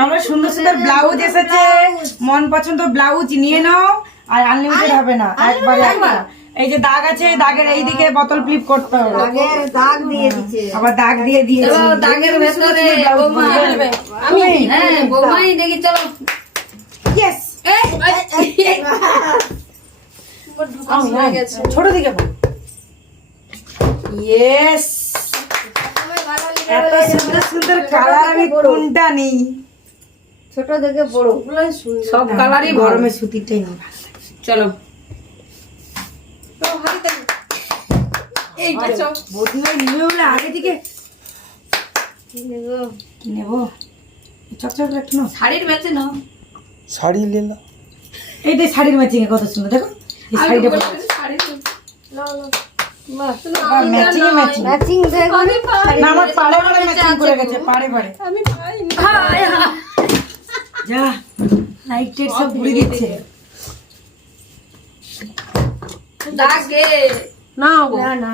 চলো সুন্দর সুন্দর ব্লাউজ এসেছে, মন পছন্দ ব্লাউজ নিয়ে নাও। আর আনলিমিটেড হবে না, একবারে একটা। এই যে দাগ আছে, দাগের এই দিকে বোতল ফ্লিপ করতে হবে। দাগ দিয়ে দিচ্ছে, আবার দাগ দিয়ে দিয়েছি। দাগের ভেতরে আমি বৌমাই দেখি চলো। ইয়েস, ছোট দিকে ইয়েস। এত সুন্দর সুন্দর কালার, আমি কোনটা নেই? ছোট থেকে বড় সব কালারই গরমে সুতিটাই নেই। চলো বৌদিভাই নিবে বলে আগে থেকে নেবো। চকচক একটু নাও। শাড়ির বেচে নাও, শাড়ি লেলা। এইটা শাড়ির ম্যাচিং এ কত সুন্দর, দেখো এই শাড়িটা ম্যাচিং ম্যাচিং। ম্যাচিং দেখো না আমার পাড়ে পাড়ে ম্যাচিং করে গেছে, পাড়ে পাড়ে। আমি পাইনি। যা লাইট টাইট সব ঘুরে দিচ্ছে। দাগে না না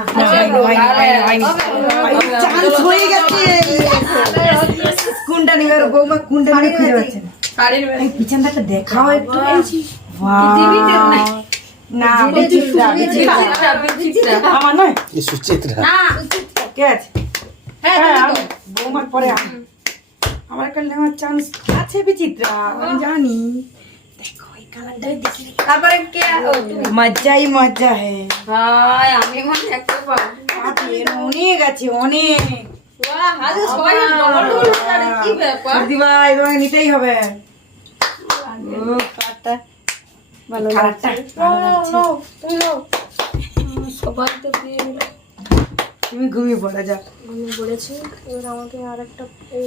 চান্স হয়ে গেছে। কোনটা নিবে বৌমা, কোনটা নিবে খুঁজে পাচ্ছে না। শাড়ির এই পিছনটা দেখাও একটু। বিচিত্রা নাই। না বিচিত্রা, বিচিত্রা আমার নয়। এই সুচিত্রা। না কে আছে? হ্যাঁ বৌমার পরে আমার একটা নেওয়ার চান্স আছে। বিচিত্রা আমি জানি। দেখো এই কালারটা দেখি, তারপরে কে? মজা ही মজা है। হাই আমি মানে একটা পাবো। অনেক আছে, অনেক। বাহ, আজ সবাই ডবল ডবল শাড়ি, কি ব্যাপার? দিদিভাই তোমাকে নিতেই হবে। কাটটা ভালো কালারটা ভালো লাগছে। সবাই তো দিয়ে দিল। তুমি ঘুমিয়ে পড়া যাও। আমি বলেছি এবার আমাকে আরেকটা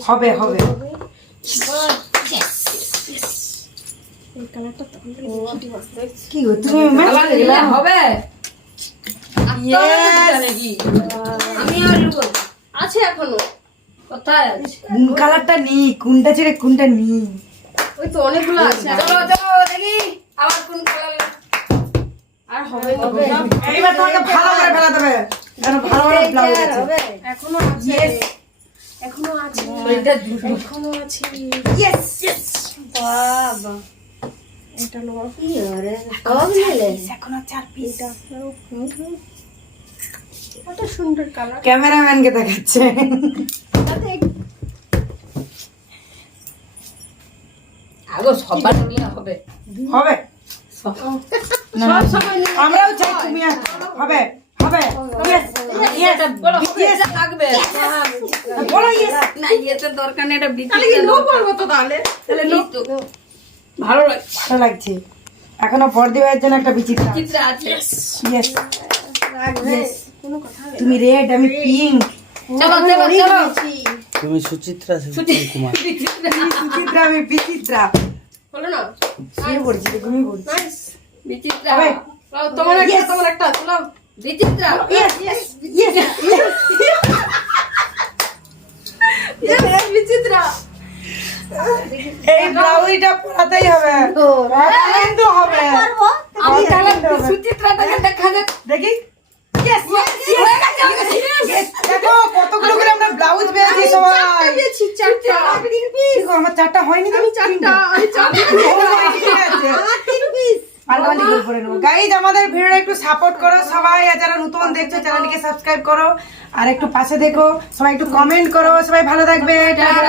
হবে হবে। এই কালারটা তো কি গো তুমি কালার নিলে হবে? Yes! নাকি? আমি আর লুকো। আছে এখনো। কোথায় আছে? কোন কালারটা নেই, কোনটা ছেড়ে কোনটা নেই। ওই তো অনেকগুলো আছে। চলো চলো দেখি আবার কোন কালার। আর হবে হবে এইবার তোমাকে ভালো করে ফেলা দেবে। যেন ভালো ভালো ব্লাউজ আছে। হবে এখনো আছে। Yes! এখনো আছে এটা দুটো। এখনো আছে। Yes! Yes! বাবা এটা লো কি আরে সব নিলে এখনো 4 পিস। এটা কত সুন্দর কালার। ক্যামেরাম্যানকে দেখাচ্ছে। আগো সবার নিয়ে হবে। হবে? সব না, না, সবাই নিয়ে আমরাও চাই তুমি হবে হবে। Yes! Yes! বলো Yes! এটা লাগবে। বলো yes! না এতে দরকার নেই, এটা বিচিত্রা। তাহলে নো বলবো তো তাহলে। তাহলে নো তো। ভালো লাগছে। ভালো লাগছে। এখনো বর্দি ভাইয়ের জন্য একটা বিচিত্রা। বিচিত্রা আছে। Yes! লাগবে কোনো কথা নেই। তুমি রেড, আমি পিঙ্ক। চলো চলো চলো। তুমি সুচিত্রা কুমার। সুচিত্রা, আমি বিচিত্রা। হলো না? শুয়ে পড়ছি, ঘুমিয়ে পড়ছি। নাইস। বিচিত্রা। হবে? তোমার একটা Yes! তোমার একটা চলো। বিচিত্রা। Yes! Yes! Yes! Yes, বিচিত্রা। এই ব্লাউজটা পরাতেই হবে। কিন্তু হবে। আমি তাহলে কিন্তু হবে। সুচিত্রাটাকে দেখা যাক। দেখি। Yes! Yes! Yes! দেখো কতগুলো করে আমরা ব্লাউজ পেয়েছি সবাই। চারটা। কি গো, আমার 4টা হয়নি? আমি 4টা। পাল্টাপাল্টি করে পরে নেবো। গাইজ আমাদের ভিডিওটা একটু সাপোর্ট করো সবাই, আর যারা নতুন দেখছো চ্যানেলটিকে সাবস্ক্রাইব করো, আর একটু পাশে দেখো সবাই, একটু কমেন্ট করো। সবাই ভালো থাকবে। টাটা।